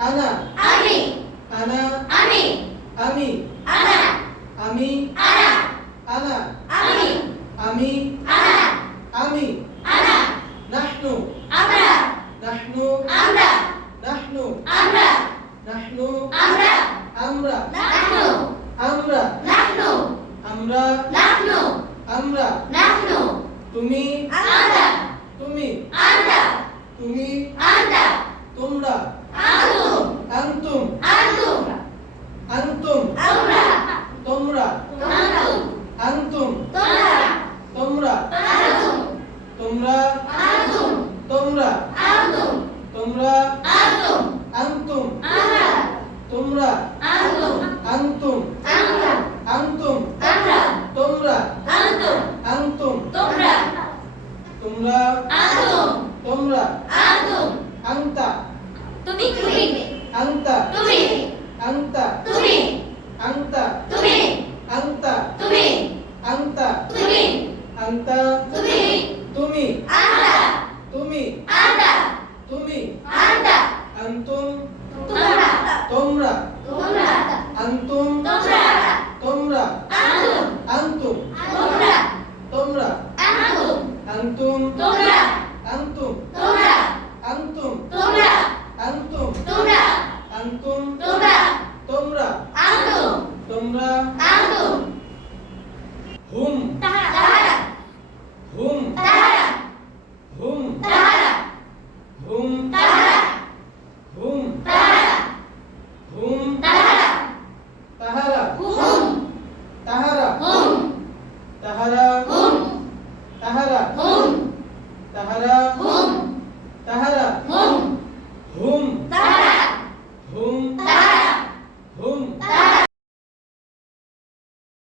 আনা আমি আনা আমি আমি আনা আমি আনা আনা আমি আমি আনা আমি আনা নাহনু আমরা নাহনু আমরা নাহনু আমরা নাহনু আমরা আমরা নাহনু আমরা নাহনু আমরা নাহনু আমরা নাহনু তুমি আমরা তুমি আমরা তুমি আমরা তোমরা আনতুম আনতুম আনতুম আনতুম আমরা তোমরা আনতুম আনতুম তোমরা তোমরা আনতুম তোমরা আনতুম তোমরা আনতুম তোমরা আনতুম আনতুম আমরা তোমরা আনতুম আনতুম আমরা আনতুম আমরা তোমরা আনতুম আনতুম তোমরা তোমরা আনতুম তোমরা আনতুম আনতা তুমি তুমি আনতা তুমি আনতা তুমি আনতা তুমি আনতা তুমি আনতা তুমি আনতা তুমি তুমি আমরা তুমি আমরা তুমি আমরা আনতুম তোমরা তোমরা তোমরা আনতুম তোমরা তোমরা আনতুম আনতুম তোমরা তোমরা আনতুম আনতুম তোমরা